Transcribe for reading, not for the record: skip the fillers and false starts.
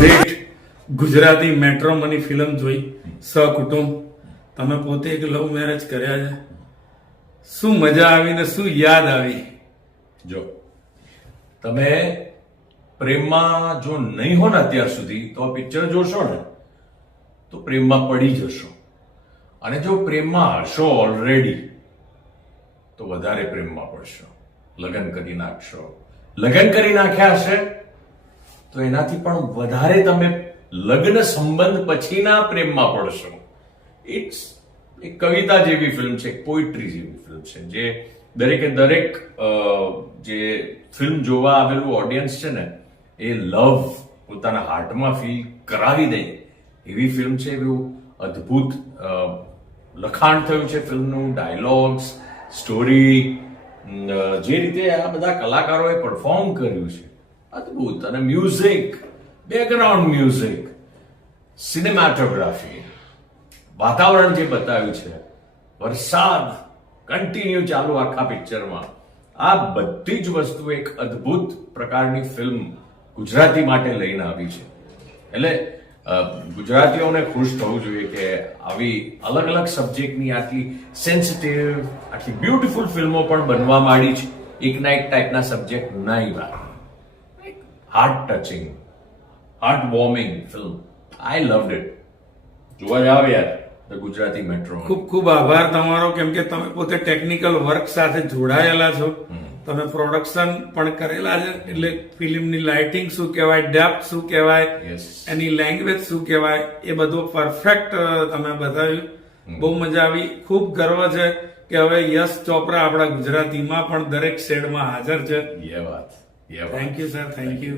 Great Gujarati matrimony film જોઈ સહકુટુંબ. તમે પોતે એક લવ મેરેજ કર્યા છે. શું મજા આવી ને શું યાદ આવી? જો તમે પ્રેમમાં જો નહીં હો ને અત્યાર સુધી તો આ પિક્ચર જોશો ને તો પ્રેમમાં પડી જશો, અને જો પ્રેમમાં હશો ઓલરેડી તો વધારે પ્રેમમાં પડશો, લગ્ન કરી નાખશો. લગ્ન કરી નાખ્યા હશે તો એનાથી પણ વધારે તમે લગ્ન સંબંધ પછીના પ્રેમમાં પડશો. ઇટ્સ એક કવિતા જેવી ફિલ્મ છે, એક પોઇટ્રી જેવી ફિલ્મ છે, જે દરેકે દરેક જે ફિલ્મ જોવા આવેલું ઓડિયન્સ છે ને એ લવ પોતાના હાર્ટમાં ફીલ કરાવી દે એવી ફિલ્મ છે. એવું અદ્ભુત લખાણ થયું છે ફિલ્મનું, ડાયલોગ્સ, સ્ટોરી, જે રીતે આ બધા કલાકારોએ પરફોર્મ કર્યું છે અદ્ભુત. અને મ્યુઝિક, બેકગ્રાઉન્ડ મ્યુઝિક, સિનેમાટોગ્રાફી, વાતાવરણ જે બતાવ્યું છે, વરસાદ કન્ટિન્યુ ચાલુ આખા પિક્ચરમાં, આ બધી જ વસ્તુ એક અદ્ભુત પ્રકારની ફિલ્મ ગુજરાતી માટે લઈને આવી છે. એટલે ગુજરાતીઓને ખુશ થવું જોઈએ કે આવી અલગ અલગ સબ્જેક્ટની આટલી સેન્સિટિવ, આટલી બ્યુટીફુલ ફિલ્મો પણ બનવા માંડી છે. એકના એક ટાઈપના સબ્જેક્ટ નહીં વાત, heart touching, heart warming film. I loved it. જોવા જાવ યાર ધ ગુજરાતી મેટ્રો. ખૂબ ખૂબ આભાર તમારો, કેમ કે તમે પોતે ટેકનિકલ વર્ક સાથે જોડાયેલા છો. તમે પ્રોડક્શન પણ કરેલા છે, એટલે ફિલ્મની લાઇટિંગ શું કહેવાય, ડેપ્થ શું કહેવાય, એની લેંગ્વેજ શું કહેવાય, એ બધું પરફેક્ટ તમે બતાવ્યું. બહુ મજા આવી. ખૂબ ગર્વ છે કે હવે યશ ચોપરા આપણા ગુજરાતીમાં પણ દરેક શેડમાં હાજર છે. એ વાત. Thank you sir, thank you.